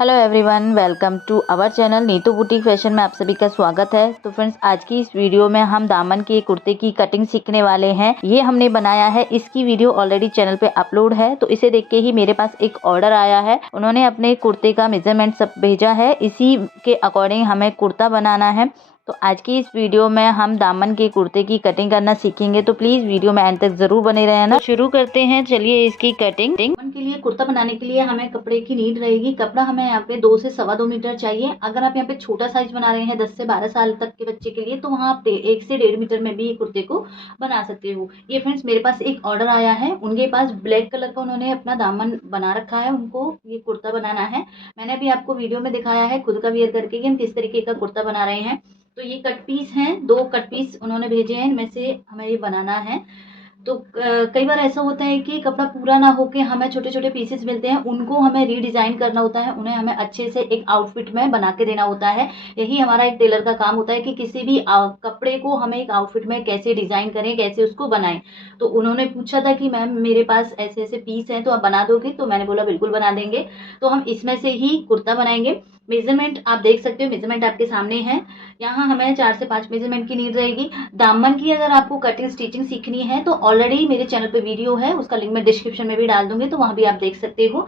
Hello everyone, welcome to our channel Neetu boutique fashion में आप सभी का स्वागत है। तो फ्रेंड्स, आज की इस वीडियो में हम दामन के कुर्ते की कटिंग सीखने वाले हैं। ये हमने बनाया है, इसकी वीडियो ऑलरेडी चैनल पे अपलोड है। तो इसे देख के ही मेरे पास एक ऑर्डर आया है। उन्होंने अपने कुर्ते का मेजरमेंट सब भेजा है, इसी के अकॉर्डिंग हमें कुर्ता बनाना है। तो आज की इस वीडियो में हम दामन के कुर्ते की कटिंग करना सीखेंगे, तो प्लीज वीडियो में एंड तक जरूर बने रहना। तो शुरू करते हैं, चलिए इसकी कटिंग। दामन के लिए कुर्ता बनाने के लिए हमें कपड़े की नीड रहेगी। कपड़ा हमें यहाँ पे 2 से 2.25 मीटर चाहिए। अगर आप यहाँ पे छोटा साइज बना रहे हैं 10 से 12 साल तक के बच्चे के लिए, तो वहाँ आप 1 से 1.5 मीटर में भी ये कुर्ते को बना सकते हो। ये फ्रेंड्स, मेरे पास एक ऑर्डर आया है। उनके पास ब्लैक कलर का उन्होंने अपना दामन बना रखा है, उनको ये कुर्ता बनाना है। मैंने अभी आपको वीडियो में दिखाया है खुद का वियर करके कि हम किस तरीके का कुर्ता बना रहे हैं। तो ये कट पीस हैं, 2 कट पीस उन्होंने भेजे हैं, इनमें से हमें ये बनाना है। तो कई बार ऐसा होता है कि कपड़ा पूरा ना होके हमें छोटे छोटे पीसेस मिलते हैं, उनको हमें रीडिजाइन करना होता है, उन्हें हमें अच्छे से एक आउटफिट में बना के देना होता है। यही हमारा एक टेलर का काम होता है कि किसी भी कपड़े को हमें एक आउटफिट में कैसे डिजाइन करें, कैसे उसको बनाएं। तो उन्होंने पूछा था कि मैम मेरे पास ऐसे ऐसे पीस हैं, तो आप बना दोगे? तो मैंने बोला बिल्कुल बना देंगे। तो हम इसमें से ही कुर्ता बनाएंगे। मेजरमेंट आप देख सकते हो, मेजरमेंट आपके सामने है। यहाँ हमें 4 से 5 मेजरमेंट की नीड रहेगी। दामन की अगर आपको कटिंग स्टिचिंग सीखनी है तो ऑलरेडी मेरे चैनल पे वीडियो है, उसका लिंक मैं डिस्क्रिप्शन में भी डाल दूंगी, तो वहां भी आप देख सकते हो।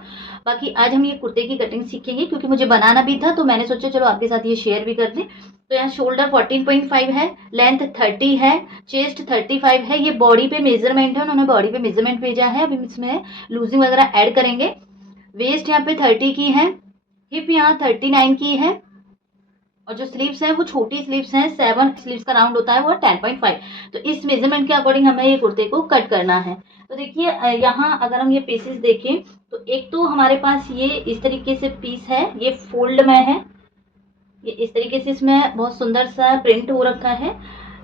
बाकी आज हम ये कुर्ते की कटिंग सीखेंगे, क्योंकि मुझे बनाना भी था, तो मैंने सोचा चलो आपके साथ ये शेयर भी कर दें। तो यहाँ शोल्डर 14.5 है, लेंथ 30 है, चेस्ट 35 है। ये बॉडी पे मेजरमेंट है, उन्होंने बॉडी पे मेजरमेंट भेजा है। अभी इसमें लूजिंग वगैरह ऐड करेंगे। वेस्ट यहाँ पे 30 की है, हिप यहाँ 39 की है, और जो स्लीव्स है वो छोटी स्लीव्स हैं, 7 स्लीव्स का राउंड होता है, वो 10.5। तो इस मेजरमेंट के अकॉर्डिंग हमें ये कुर्ते को कट करना है। तो देखिए यहाँ अगर हम ये पीसेस देखें तो एक तो हमारे पास ये इस तरीके से पीस है, ये फोल्ड में है। ये इस तरीके से इसमें बहुत सुंदर सा प्रिंट हो रखा है।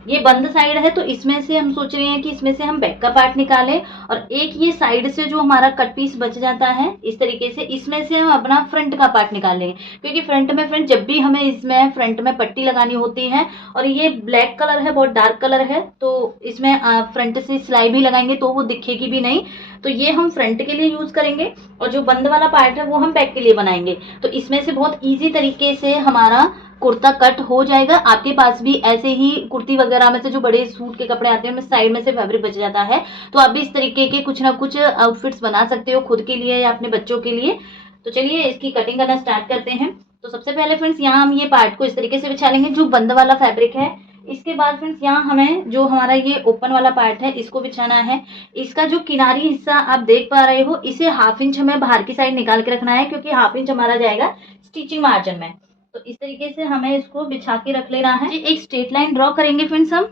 ये बंद साइड है, तो इसमें से हम सोच रहे हैं कि इसमें से हम बैक का पार्ट निकालें, और एक ये साइड से जो हमारा कट पीस बच जाता है इस तरीके से, इसमें से हम अपना फ्रंट का पार्ट निकालेंगे। क्योंकि फ्रंट में फ्रंट जब भी हमें इसमें फ्रंट में पट्टी लगानी होती है, और ये ब्लैक कलर है, बहुत डार्क कलर है, तो इसमें फ्रंट से सिलाई भी लगाएंगे तो वो दिखेगी भी नहीं। तो ये हम फ्रंट के लिए यूज करेंगे, और जो बंद वाला पार्ट है वो हम बैक के लिए बनाएंगे। तो इसमें से बहुत ईजी तरीके से हमारा कुर्ता कट हो जाएगा। आपके पास भी ऐसे ही कुर्ती वगैरह में से जो बड़े सूट के कपड़े आते हैं उनमें साइड में से फैब्रिक बच जाता है, तो आप भी इस तरीके के कुछ ना कुछ आउटफिट्स बना सकते हो खुद के लिए या अपने बच्चों के लिए। तो चलिए इसकी कटिंग करना स्टार्ट करते हैं। तो सबसे पहले फ्रेंड्स, यहाँ हम ये पार्ट को इस तरीके से बिछा लेंगे, जो बंद वाला फैब्रिक है। इसके बाद फ्रेंड्स, यहाँ हमें जो हमारा ये ओपन वाला पार्ट है इसको बिछाना है। इसका जो किनारी हिस्सा आप देख पा रहे हो, इसे 1/2 इंच हमें बाहर की साइड निकाल के रखना है, क्योंकि 1/2 इंच हमारा जाएगा स्टिचिंग मार्जिन में। तो इस तरीके से हमें इसको बिछा के रख लेना है। एक स्ट्रेट लाइन ड्रॉ करेंगे फ्रेंड्स हम।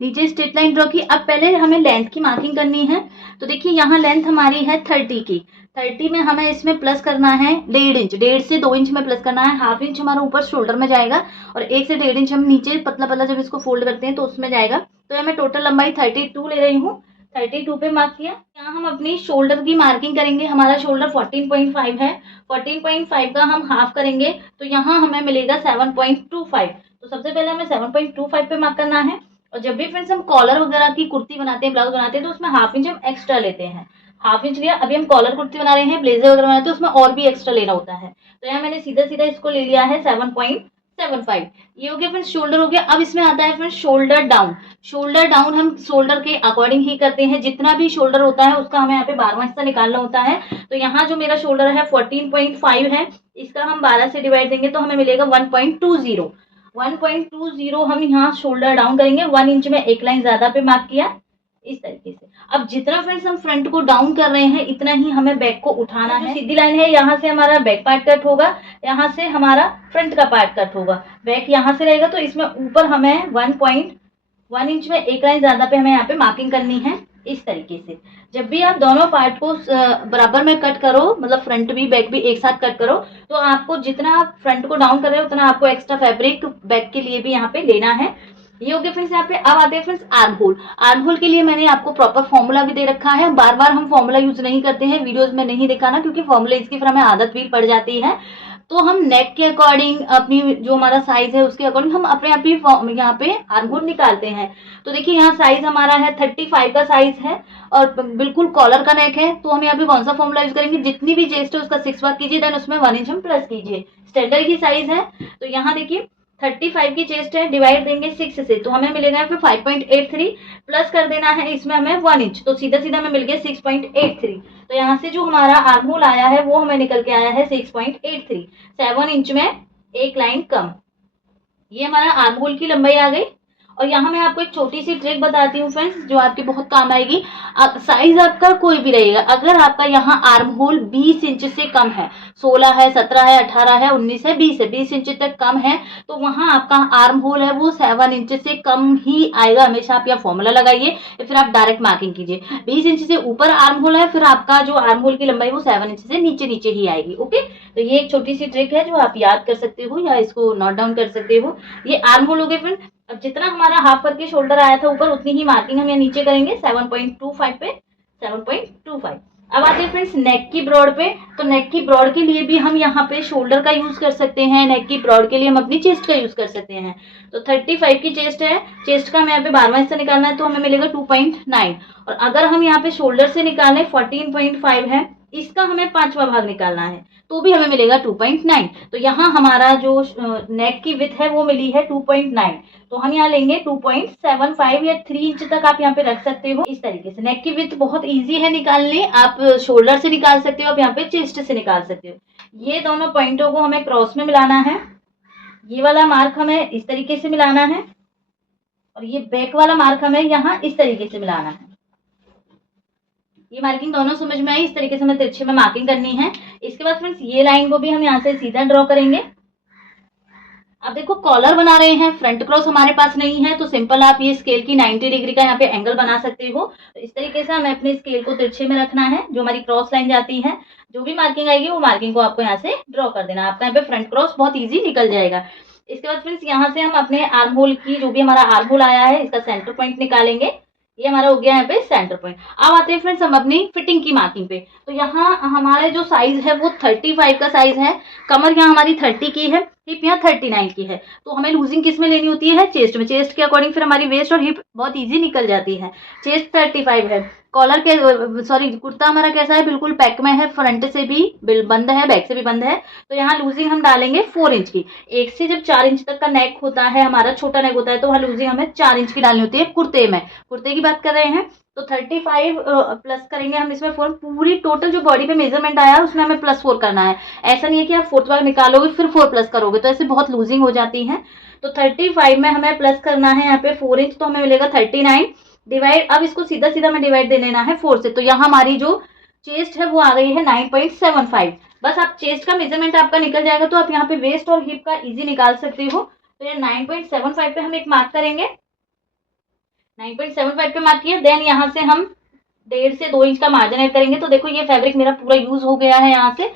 नीचे स्ट्रेट लाइन ड्रॉ की। अब पहले हमें लेंथ की मार्किंग करनी है। तो देखिए यहाँ लेंथ हमारी है 30 की। 30 में हमें इसमें प्लस करना है 1.5 इंच, 1.5 से 2 इंच में प्लस करना है। 1/2 इंच हमारा ऊपर शोल्डर में जाएगा, और 1 से 1.5 इंच हम नीचे पतला पतला जब इसको फोल्ड करते हैं तो उसमें जाएगा। तो मैं टोटल लंबाई 32 ले रही हूँ। 32 पे मार्क किया। यहाँ हम अपनी शोल्डर की मार्किंग करेंगे। हमारा शोल्डर 14.5 है, 14.5 का हम हाफ करेंगे, तो यहाँ हमें मिलेगा 7.25। तो सबसे पहले हमें 7.25 पे मार्क करना है। और जब भी फ्रेंड्स हम कॉलर वगैरह की कुर्ती बनाते हैं, ब्लाउज बनाते हैं, तो उसमें 1/2 इंच हम एक्स्ट्रा लेते हैं। 1/2 इंच लिया। अभी हम कॉलर कुर्ती बना रहे हैं, ब्लेजर वगैरह बनाते हैं, उसमें और भी एक्स्ट्रा लेना होता है। तो यहाँ मैंने सीधा सीधा इसको ले लिया है 7.75। ये हो गया फ्रेंड्स, शोल्डर हो गया। अब इसमें आता है friends shoulder down. Shoulder down हम शोल्डर के अकॉर्डिंग ही करते हैं। जितना भी शोल्डर होता है उसका हमें यहाँ पे 12वां हिस्सा निकालना होता है। तो यहाँ जो मेरा शोल्डर है 14.5 है, इसका हम 12 से डिवाइड देंगे तो हमें मिलेगा 1.20। 1.20 हम यहाँ शोल्डर डाउन करेंगे। 1 इंच में एक लाइन ज्यादा पे मार्क किया, इस तरीके से। अब जितना फ्रेंड्स हम फ्रंट को डाउन कर रहे हैं, इतना ही हमें बैक को उठाना है। सीधी लाइन है, यहाँ से हमारा बैक पार्ट कट होगा, यहाँ से हमारा फ्रंट का पार्ट कट होगा। बैक यहाँ से रहेगा, तो इसमें ऊपर हमें 1.1 इंच में एक लाइन ज्यादा पे हमें यहाँ पे मार्किंग करनी है, इस तरीके से। जब भी आप दोनों पार्ट को बराबर में कट करो, मतलब फ्रंट भी बैक भी एक साथ कट करो, तो आपको जितना आप फ्रंट को डाउन कर रहे हो उतना आपको एक्स्ट्रा फैब्रिक बैक के लिए भी यहाँ पे लेना है। ये हो गया फ्रेंड्स यहाँ पे। अब आते हैं friends arm hole. Arm hole के लिए मैंने आपको प्रॉपर फॉर्मूला भी दे रखा है। बार बार हम फॉर्मूला यूज नहीं करते हैं, वीडियोस में नहीं दिखाना, क्योंकि फॉर्मूला इसकी फिर हमें आदत भी पड़ जाती है। तो हम नेक के अकॉर्डिंग अपनी जो हमारा साइज है उसके अकॉर्डिंग हम अपने आप ही यहाँ पे आर्म होल निकालते हैं। तो देखिए यहाँ साइज हमारा है 35 का साइज है और बिल्कुल कॉलर का नेक है। तो हम यहाँ पे कौन सा फॉर्मूला यूज करेंगे, जितनी भी चेस्ट है उसका 6 भाग कीजिए, देन उसमें 1 इंच हम प्लस कीजिए। स्टैंडर्ड की साइज है। तो यहाँ देखिए 35 की चेस्ट है, डिवाइड देंगे 6 से, तो हमें मिलेगा फिर 5.83 प्लस कर देना है इसमें हमें 1 इंच, तो सीधा सीधा हमें मिल गया 6.83। तो यहाँ से जो हमारा आर्म होल आया है वो हमें निकल के आया है 6.83, 7 इंच में एक लाइन कम। ये हमारा आर्म होल की लंबाई आ गई। और यहाँ मैं आपको एक छोटी सी ट्रिक बताती हूँ फ्रेंड्स, जो आपके बहुत काम आएगी। साइज आपका कोई भी रहेगा, अगर आपका यहाँ आर्म होल 20 इंच से कम है, 16 है, 17 है, 18 है, 19 है, 20 है, 20 इंच तक कम है, तो वहां आपका आर्म होल है वो 7 इंच से कम ही आएगा। हमेशा आप यह फॉर्मूला लगाइए या फिर आप डायरेक्ट मार्किंग कीजिए। 20 इंच से ऊपर आर्म होल है, फिर आपका जो आर्म होल की लंबाई वो 7 इंच से नीचे नीचे ही आएगी। ओके, तो ये एक छोटी सी ट्रिक है जो आप याद कर सकते हो या इसको नोट डाउन कर सकते हो। ये आर्म होल हो गए फ्रेंड। अब जितना हमारा हाफ करके शोल्डर आया था ऊपर, उतनी ही मार्किंग हम यहाँ नीचे करेंगे 7.25 पे, 7.25। अब आते हैं फ्रेंड्स नेक की ब्रॉड पे। तो नेक की ब्रॉड के लिए भी हम यहाँ पे शोल्डर का यूज कर सकते हैं, नेक की ब्रॉड के लिए हम अपनी चेस्ट का यूज कर सकते हैं। तो 35 की चेस्ट है, चेस्ट का हमें यहाँ पे 12वां हिस्सा निकालना है, तो हमें मिलेगा 2.9। और अगर हम यहाँ पे शोल्डर से निकालें 14.5 है, इसका हमें 5वां भाग निकालना है, तो भी हमें मिलेगा 2.9। तो यहाँ हमारा जो नेक की विड्थ है वो मिली है 2.9। तो हम यहाँ लेंगे 2.75 या 3 इंच तक आप यहाँ पे रख सकते हो। इस तरीके से नेक की विड्थ बहुत इजी है निकालने, आप शोल्डर से निकाल सकते हो, आप यहाँ पे चेस्ट से निकाल सकते हो। ये दोनों पॉइंटों को हमें क्रॉस में मिलाना है। ये वाला मार्क हमें इस तरीके से मिलाना है और ये बैक वाला मार्क हमें यहाँ इस तरीके से मिलाना है। ये मार्किंग दोनों समझ में आई, इस तरीके से हमें तिरछे में मार्किंग करनी है। इसके बाद फ्रेंड्स ये लाइन को भी हम यहाँ से सीधा ड्रॉ करेंगे। अब देखो कॉलर बना रहे हैं, फ्रंट क्रॉस हमारे पास नहीं है, तो सिंपल आप ये स्केल की 90 डिग्री का यहाँ पे एंगल बना सकते हो। तो इस तरीके से हमें अपने स्केल को तिरछे में रखना है। जो हमारी क्रॉस लाइन जाती है, जो भी मार्किंग आएगी वो मार्किंग को आपको यहाँ से ड्रॉ कर देना। आपका यहाँ पे फ्रंट क्रॉस बहुत ईजी निकल जाएगा। इसके बाद फ्रेंड्स यहाँ से हम अपने आर्म होल की, जो भी हमारा आर्म होल आया है, इसका सेंटर पॉइंट निकालेंगे। ये हमारा हो गया यहाँ पे सेंटर पॉइंट। अब आते हैं फ्रेंड्स हम अपनी फिटिंग की मार्किंग पे। तो यहाँ हमारे जो साइज है वो 35 का साइज है, कमर यहाँ हमारी 30 की है, हिप यहाँ 39 की है। तो हमें लूजिंग किस में लेनी होती है, चेस्ट में। चेस्ट के अकॉर्डिंग फिर हमारी वेस्ट और हिप बहुत इजी निकल जाती है। चेस्ट 35 है, कॉलर के सॉरी कुर्ता हमारा कैसा है, बिल्कुल पैक में है, फ्रंट से भी बंद है, बैक से भी बंद है। तो यहाँ लूजिंग हम डालेंगे 4 इंच की। 1 से जब 4 इंच तक का नेक होता है, हमारा छोटा नेक होता है, तो वहाँ लूजिंग हमें 4 इंच की डालनी होती है कुर्ते में। कुर्ते की बात कर रहे हैं तो 35 प्लस करेंगे हम इसमें 4। पूरी टोटल जो बॉडी पे मेजरमेंट आया है उसमें हमें +4 करना है। ऐसा नहीं है कि आप 4th भाग निकालोगे फिर 4 प्लस करोगे, तो ऐसे बहुत लूजिंग हो जाती है। तो 35 में हमें प्लस करना है यहाँ पे 4 इंच, तो हमें मिलेगा 39 डिवाइड। अब इसको सीधा सीधा में डिवाइड दे लेना है 4 से। तो यहाँ हमारी जो चेस्ट है वो आ गई है 9.75। बस आप चेस्ट का मेजरमेंट आपका निकल जाएगा, तो आप यहाँ पे वेस्ट और हिप का इजी निकाल सकते हो। तो ये 9.75 पे हम एक मार्क करेंगे। 9.75 पे मार्क किया, देन यहाँ से हम 1.5 से 2 इंच का मार्जिन ऐड करेंगे। तो देखो ये फैब्रिक मेरा पूरा यूज हो गया है यहाँ से।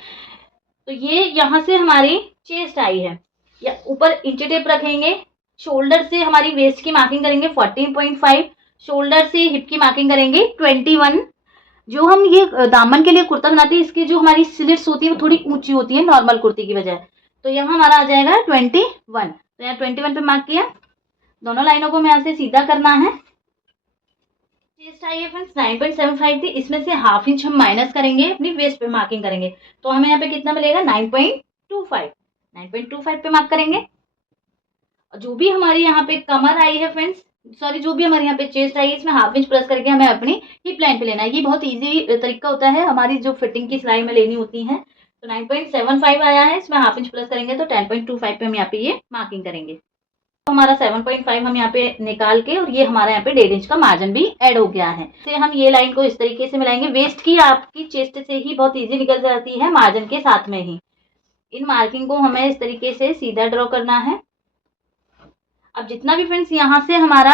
तो ये यहाँ से हमारी चेस्ट आई है, या ऊपर इंच टेप रखेंगे। शोल्डर से हमारी वेस्ट की मार्किंग करेंगे 14.5, शोल्डर से हिप की मार्किंग करेंगे 21। जो हम ये दामन के लिए कुर्ता बनाते हैं, इसकी जो हमारी स्लिट्स होती है वो थोड़ी ऊंची होती है नॉर्मल कुर्ती की बजाय। तो यहाँ हमारा आ जाएगा 21। तो यहाँ 21 पे मार्क किया। दोनों लाइनों को हमें यहाँ से सीधा करना है। चेस्ट आई है फ्रेंड्स 9.75 थी, इसमें से ½ इंच हम माइनस करेंगे, अपनी वेस्ट पे मार्किंग करेंगे। तो हमें यहाँ पे कितना मिलेगा 9.25। 9.25 पे मार्क करेंगे। और जो भी हमारी यहाँ पे कमर आई है फ्रेंड्स, सॉरी जो भी हमारे यहाँ पे चेस्ट आई है, इसमें ½ इंच प्लस करके हमें अपनी हिप लाइन पे लेना है। ये बहुत इजी तरीका होता है, हमारी जो फिटिंग की सिलाई में लेनी होती है। तो 9.75 आया है, इसमें ½ इंच प्लस करेंगे तो 10.25 पे हम यहाँ पे ये मार्किंग करेंगे। तो हमारा 7.5 हम यहाँ पे निकाल के, और ये हमारा यहाँ पे 1.5 इंच का मार्जिन भी ऐड हो गया है। से हम ये लाइन को इस तरीके से मिलाएंगे। वेस्ट की आपकी चेस्ट से ही बहुत इजी निकल जाती है, मार्जिन के साथ में ही। इन मार्किंग को हमें इस तरीके से सीधा ड्रॉ करना है। अब जितना भी फ्रेंड्स यहाँ से हमारा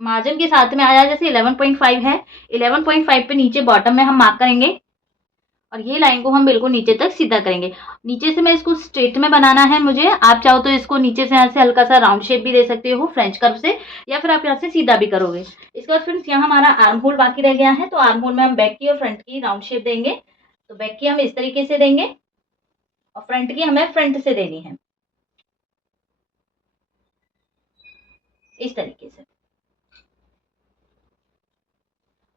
मार्जिन के साथ में आया, जैसे 11.5 है, 11.5 पे नीचे बॉटम में हम मार्क करेंगे और ये लाइन को हम बिल्कुल नीचे तक सीधा करेंगे। नीचे से मैं इसको स्ट्रेट में बनाना है मुझे। आप चाहो तो इसको नीचे से यहाँ से हल्का सा राउंड शेप भी दे सकते हो फ्रेंच कर्व से, या फिर आप यहाँ से सीधा भी करोगे। इसके बाद फ्रेंड्स यहाँ हमारा आर्म होल बाकी रह गया है। तो आर्म होल में हम बैक की और फ्रंट की राउंड शेप देंगे। तो बैक की हम इस तरीके से देंगे और फ्रंट की हमें फ्रंट से देनी है, इस तरीके से।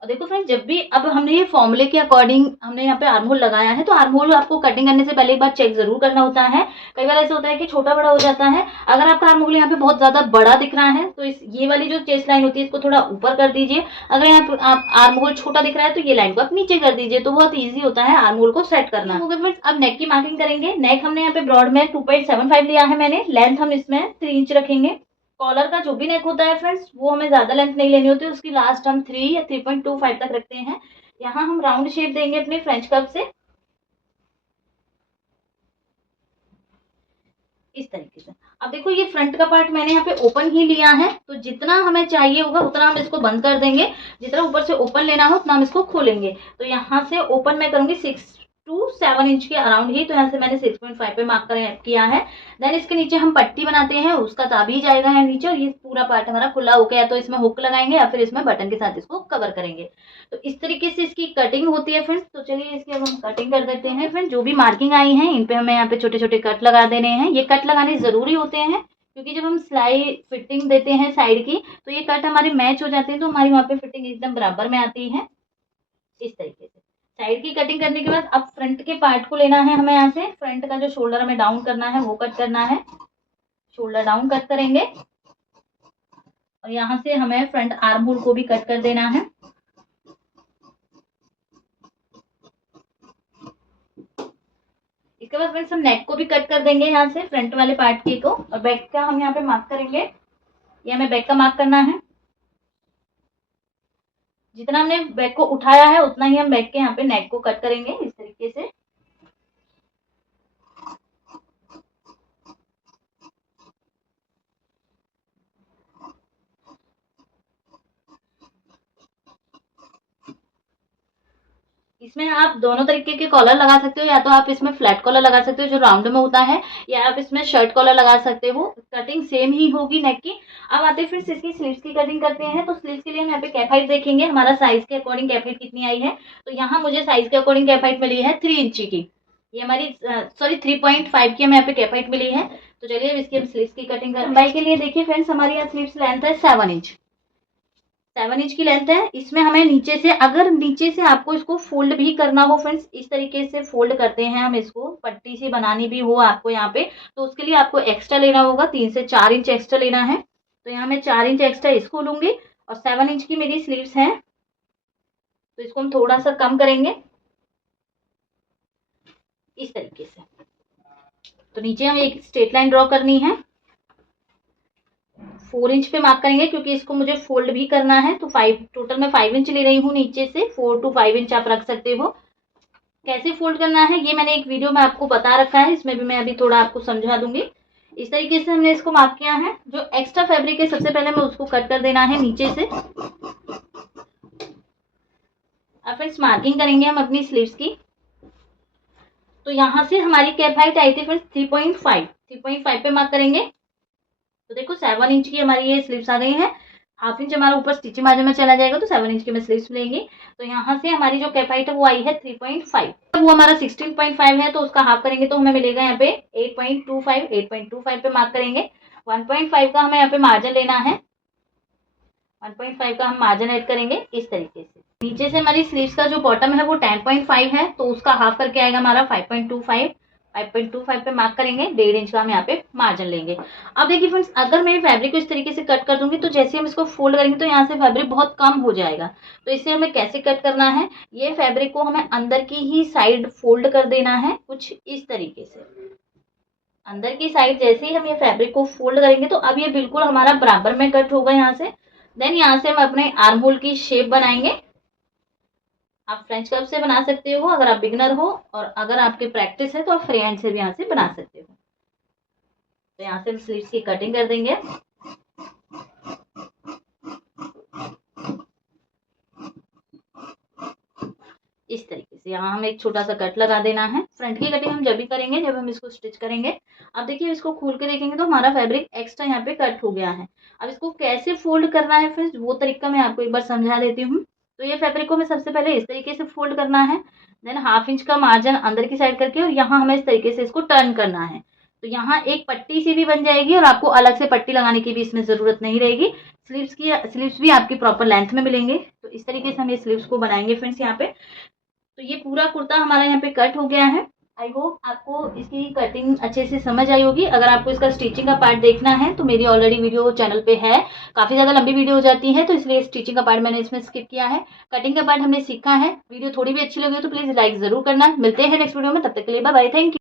और देखो फ्रेंड्स, जब भी अब हमने ये फॉर्मूले के अकॉर्डिंग हमने यहाँ पे आर्म होल लगाया है, तो आर्म होल आपको कटिंग करने से पहले एक बार चेक जरूर करना होता है। कई बार ऐसा होता है कि छोटा बड़ा हो जाता है। अगर आपका आर्म होल यहाँ पे बहुत ज्यादा बड़ा दिख रहा है तो इस ये वाली जो चेस्ट लाइन होती है इसको थोड़ा ऊपर कर दीजिए। अगर यहाँ पे आप आर्म होल छोटा दिख रहा है तो ये लाइन को आप नीचे कर दीजिए, तो बहुत ईजी होता है आर्म होल को सेट करना। ओके फ्रेंड्स, अब नेक की मार्किंग करेंगे। नेक हमने यहाँ पे ब्रॉड में 2.75 लिया है मैंने। लेंथ हम इसमें 3 इंच रखेंगे। कॉलर का जो भी नेक होता है फ्रेंड्स, वो हमें ज्यादा लेंथ नहीं लेनी होती, उसकी लास्ट हम 3 या 3.25 तक रखते हैं। यहाँ हम राउंड शेप देंगे अपने फ्रेंच कर्व से, इस तरीके से। अब देखो ये फ्रंट का पार्ट मैंने यहाँ पे ओपन ही लिया है, तो जितना हमें चाहिए होगा उतना हम इसको बंद कर देंगे। जितना ऊपर से ओपन लेना हो उतना हम इसको खोलेंगे। तो यहाँ से ओपन मैं करूंगी 6 to 7 इंच के अराउंड ही, तो यहाँ से मैंने 6.5 पे मार्क किया है। देन इसके नीचे हम पट्टी बनाते हैं, उसका ताबी ही जाएगा है नीचे, और ये पूरा पार्ट हमारा खुला हो गया, तो इसमें हुक लगाएंगे या फिर इसमें बटन के साथ इसको कवर करेंगे। तो इस तरीके से इसकी कटिंग होती है फ्रेंड्स। तो चलिए इसकी अब हम कटिंग कर देते हैं। फ्रेंड्स, जो भी मार्किंग आई है इन पे हमें यहाँ पे छोटे छोटे कट लगा देने हैं। ये कट लगाने जरूरी होते हैं क्योंकि जब हम सिलाई फिटिंग देते हैं साइड की, तो ये कट हमारे मैच हो जाते हैं, तो हमारी वहाँ पे फिटिंग एकदम बराबर में आती है, इस तरीके से। साइड की कटिंग करने के बाद अब फ्रंट के पार्ट को लेना है हमें। यहाँ से फ्रंट का जो शोल्डर हमें डाउन करना है वो कट करना है। शोल्डर डाउन कट करेंगे और यहाँ से हमें फ्रंट आर्म होल को भी कट कर देना है। इसके बाद फ्रेंड्स हम नेक को भी कट कर देंगे यहाँ से, फ्रंट वाले पार्ट के को। और बैक का हम यहाँ पे मार्क करेंगे। ये हमें बैक का मार्क करना है। जितना हमने बैक को उठाया है उतना ही हम बैक के यहाँ पे नेक को कट करेंगे, इस तरीके से। इसमें आप दोनों तरीके के कॉलर लगा सकते हो, या तो आप इसमें फ्लैट कॉलर लगा सकते हो जो राउंड में होता है, या आप इसमें शर्ट कॉलर लगा सकते हो। कटिंग सेम ही होगी नेक की। अब आते हैं फिर इसकी स्लीव्स की कटिंग करते हैं। तो स्लीव्स के लिए हम यहाँ पे कैप हाइट देखेंगे, हमारा साइज के अकॉर्डिंग कैप हाइट कितनी आई है। तो यहाँ मुझे साइज के अकॉर्डिंग कैप हाइट मिली है 3 इंची की। ये हमारी 3.5 की हमें यहाँ पे कैप हाइट मिली है। तो चलिए अब इसकी हम स्लीव्स की कटिंग करें। लंबाई के लिए देखिए फ्रेंड्स, हमारी यहाँ स्लीव्स लेंथ है 7 इंच। 7 इंच की लेंथ है। इसमें हमें नीचे से, अगर नीचे से आपको इसको फोल्ड भी करना हो फ्रेंड्स, इस तरीके से फोल्ड करते हैं हम इसको, पट्टी सी बनानी भी हो आपको यहाँ पे, तो उसके लिए आपको एक्स्ट्रा लेना होगा, 3 से 4 इंच एक्स्ट्रा लेना है। तो यहाँ मैं 4 इंच एक्स्ट्रा इसको लूंगी। और 7 इंच की मेरी स्लीव्स है, तो इसको हम थोड़ा सा कम करेंगे, इस तरीके से। तो नीचे हमें एक स्ट्रेट लाइन ड्रॉ करनी है। 4 इंच पे मार्क करेंगे क्योंकि इसको मुझे फोल्ड भी करना है। तो 5 टोटल मैं 5 इंच ले रही हूँ नीचे से। 4 to 5 इंच आप रख सकते हो। कैसे फोल्ड करना है ये मैंने एक वीडियो में आपको बता रखा है, इसमें भी मैं अभी थोड़ा आपको समझा दूंगी। इस तरीके से हमने इसको मार्क किया है। जो एक्स्ट्रा फैब्रिक है सबसे पहले हमें उसको कट कर देना है नीचे से। अब फ्रेंड्स मार्किंग करेंगे हम अपनी स्लीव्स की। तो यहाँ से हमारी कैप हाइट आई थी फ्रेंड्स 3.5 पे मार्क करेंगे। तो देखो 7 इंच की हमारी ये स्लीव्स आ गई है। हाफ इंच हमारा ऊपर स्टिचिंग मार्जिन में चला जाएगा, तो 7 इंच की मैं स्लीव्स लेंगे। तो यहाँ से हमारी जो कैप हाइट है वो आई है 3.5। वो हमारा 16.5 है, तो उसका हाफ करेंगे तो हमें मिलेगा यहाँ पे 8.25 पे मार्क करेंगे। 1.5 का हमें यहाँ पे मार्जिन लेना है। 1.5 का हम मार्जिन ऐड करेंगे, इस तरीके से। नीचे से हमारी स्लीव्स का जो बॉटम है वो 10.5 है, तो उसका हाफ करके आएगा हमारा 5.25। 5.25 पे मार्क करेंगे। 1.5 इंच का हम यहाँ पे मार्जिन लेंगे। अब देखिए फ्रेंड्स, अगर मैं फैब्रिक को इस तरीके से कट कर दूंगी तो जैसे हम इसको फोल्ड करेंगे तो यहाँ से फैब्रिक बहुत कम हो जाएगा। तो इसे हमें कैसे कट करना है, ये फैब्रिक को हमें अंदर की ही साइड फोल्ड कर देना है, कुछ इस तरीके से। अंदर की साइड जैसे ही हम ये फैब्रिक को फोल्ड करेंगे तो अब ये बिल्कुल हमारा बराबर में कट होगा यहाँ से। देन यहाँ से हम अपने आर्म होल की शेप बनाएंगे। आप फ्रेंच कर्व से बना सकते हो अगर आप बिगनर हो, और अगर आपके प्रैक्टिस है तो आप फ्री हैंड से भी यहाँ से बना सकते हो। तो यहाँ से हम स्लीव्स की कटिंग कर देंगे। इस तरीके से यहाँ हम एक छोटा सा कट लगा देना है। फ्रंट की कटिंग हम जब भी करेंगे जब हम इसको स्टिच करेंगे। अब देखिए इसको खोल के देखेंगे तो हमारा फैब्रिक एक्स्ट्रा यहाँ पे कट हो गया है। अब इसको कैसे फोल्ड करना है फिर वो तरीका मैं आपको एक बार समझा देती हूँ। तो ये फैब्रिक को हमें सबसे पहले इस तरीके से फोल्ड करना है। देन 1/2 इंच का मार्जिन अंदर की साइड करके और यहाँ हमें इस तरीके से इसको टर्न करना है। तो यहाँ एक पट्टी सी भी बन जाएगी और आपको अलग से पट्टी लगाने की भी इसमें ज़रूरत नहीं रहेगी। स्लीव्स भी आपकी प्रॉपर लेंथ में मिलेंगे। तो इस तरीके से हम ये स्लीव्स को बनाएंगे फ्रेंड्स यहाँ पे। तो ये पूरा कुर्ता हमारा यहाँ पे कट हो गया है। आई होप आपको इसकी कटिंग अच्छे से समझ आई होगी। अगर आपको इसका स्टिचिंग का पार्ट देखना है तो मेरी ऑलरेडी वीडियो चैनल पे है। काफ़ी ज़्यादा लंबी वीडियो हो जाती है तो इसलिए स्टिचिंग का पार्ट मैंने इसमें स्किप किया है। कटिंग का पार्ट हमने सीखा है। वीडियो थोड़ी भी अच्छी लगी हो तो प्लीज़ लाइक ज़रूर करना। मिलते हैं नेक्स्ट वीडियो में, तब तक के लिए बाय बाय, थैंक यू।